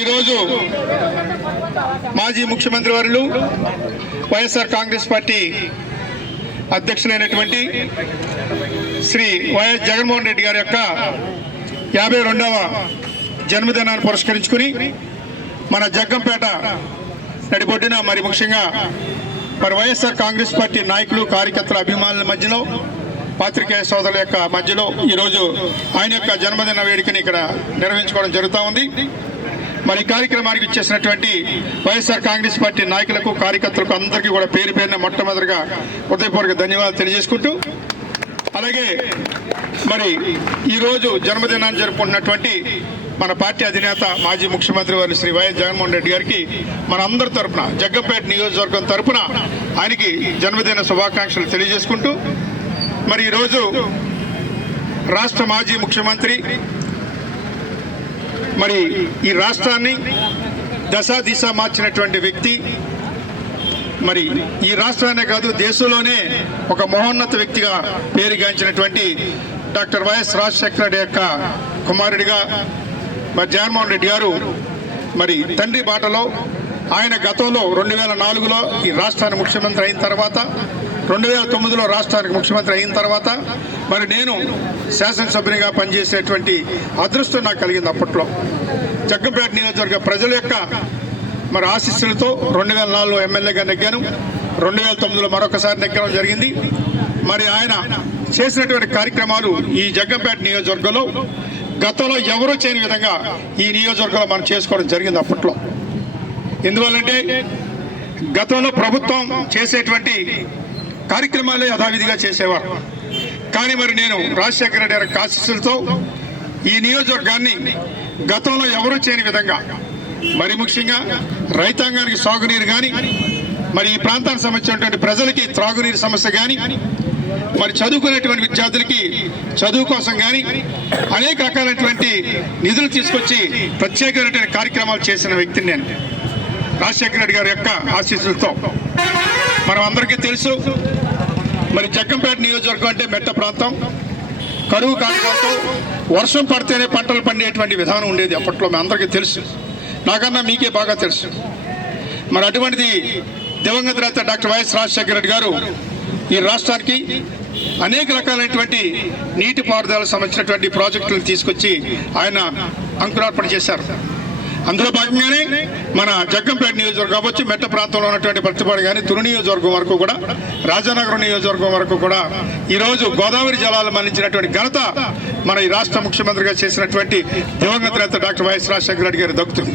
ఈరోజు మాజీ ముఖ్యమంత్రి వర్యులు వైఎస్ఆర్ కాంగ్రెస్ పార్టీ అధ్యక్షులైనటువంటి శ్రీ వైఎస్ జగన్మోహన్ రెడ్డి గారి యొక్క యాభై రెండవ జన్మదినాన్ని పురస్కరించుకుని మన జగ్గంపేట నడిబొడ్డున మరి ముఖ్యంగా మరి వైఎస్ఆర్ కాంగ్రెస్ పార్టీ నాయకులు కార్యకర్తల అభిమానుల మధ్యలో పాత్రికేయ సోదరుల యొక్క మధ్యలో ఈరోజు ఆయన యొక్క జన్మదిన వేడుకని ఇక్కడ నిర్వహించుకోవడం జరుగుతూ ఉంది. మరి కార్యక్రమానికి ఇచ్చేసినటువంటి వైఎస్ఆర్ కాంగ్రెస్ పార్టీ నాయకులకు కార్యకర్తలకు అందరికీ కూడా పేరు పేరున మొట్టమొదటిగా హృదయపూర్వక ధన్యవాదాలు తెలియజేసుకుంటూ అలాగే మరి ఈరోజు జన్మదినాన్ని జరుపుకుంటున్నటువంటి మన పార్టీ అధినేత మాజీ ముఖ్యమంత్రి వారి శ్రీ వైఎస్ జగన్మోహన్ రెడ్డి గారికి మన అందరి తరపున జగ్గంపేట నియోజకవర్గం తరపున ఆయనకి జన్మదిన శుభాకాంక్షలు తెలియజేసుకుంటూ మరి ఈరోజు రాష్ట్ర మాజీ ముఖ్యమంత్రి మరి ఈ రాష్ట్రాన్ని దశ దిశ మార్చినటువంటి వ్యక్తి. మరి ఈ రాష్ట్రానే కాదు దేశంలోనే ఒక మహోన్నత వ్యక్తిగా పేరుగాంచినటువంటి డాక్టర్ వైఎస్ రాజశేఖర రెడ్డి యొక్క కుమారుడిగా మరి జగన్మోహన్ రెడ్డి గారు మరి తండ్రి బాటలో ఆయన గతంలో రెండు వేల నాలుగులో ఈ రాష్ట్రానికి ముఖ్యమంత్రి అయిన తర్వాత రెండు వేల తొమ్మిదిలో రాష్ట్రానికి ముఖ్యమంత్రి అయిన తర్వాత మరి నేను శాసనసభ్యునిగా పనిచేసేటువంటి అదృష్టం నాకు కలిగింది అప్పట్లో. జగ్గంపేట నియోజకవర్గ ప్రజల యొక్క మరి ఆశీస్సులతో రెండు వేల నాలుగులో ఎమ్మెల్యేగా నెగ్గాను. రెండు వేల తొమ్మిదిలో మరొకసారి నెగ్గడం జరిగింది. మరి ఆయన చేసినటువంటి కార్యక్రమాలు ఈ జగ్గంపేట నియోజకవర్గంలో గతంలో ఎవరూ చేయని విధంగా ఈ నియోజకవర్గంలో మనం చేసుకోవడం జరిగింది అప్పట్లో. ఎందువల్లంటే గతంలో ప్రభుత్వం చేసేటువంటి కార్యక్రమాలే యథావిధిగా చేసేవారు. కానీ మరి నేను రాజశేఖర రెడ్డి గారి ఆశీస్సులతో ఈ నియోజకవర్గాన్ని గతంలో ఎవరూ చేయని విధంగా మరి ముఖ్యంగా రైతాంగానికి సాగునీరు కానీ మరి ఈ ప్రాంతానికి సంబంధించినటువంటి ప్రజలకి త్రాగునీరు సమస్య కానీ మరి చదువుకునేటువంటి విద్యార్థులకి చదువు కోసం కానీ అనేక రకాలైనటువంటి నిధులు తీసుకొచ్చి ప్రత్యేకమైనటువంటి కార్యక్రమాలు చేసిన వ్యక్తిని నేను. రాజశేఖర రెడ్డి గారి యొక్క ఆశీస్సులతో. మనం అందరికీ తెలుసు మరి జగ్గంపేట నియోజకవర్గం అంటే మెట్ట ప్రాంతం. కరువు కారణంతో వర్షం పడితేనే పంటలు పండేటువంటి విధానం ఉండేది అప్పట్లో. మీ అందరికీ తెలుసు. నాకన్నా మీకే బాగా తెలుసు. మరి అటువంటిది దివంగత నేత డాక్టర్ వైఎస్ రాజశేఖర రెడ్డి గారు ఈ రాష్ట్రానికి అనేక రకాలైనటువంటి నీటిపారుదల సంబంధించినటువంటి ప్రాజెక్టులను తీసుకొచ్చి ఆయన అంకురార్పణ చేశారు. అందులో భాగంగానే మన జగ్గంపేట నియోజకవర్గం కావచ్చు మెట్ట ప్రాంతంలో ఉన్నటువంటి ప్రతిపాడు కానీ తుని నియోజకవర్గం వరకు కూడా రాజానగరం నియోజకవర్గం వరకు కూడా ఈరోజు గోదావరి జలాలు మరణించినటువంటి ఘనత మన ఈ రాష్ట్ర ముఖ్యమంత్రిగా చేసినటువంటి దివంగత నేత డాక్టర్ వైఎస్ రాజశేఖర రెడ్డి గారు దక్కుతుంది.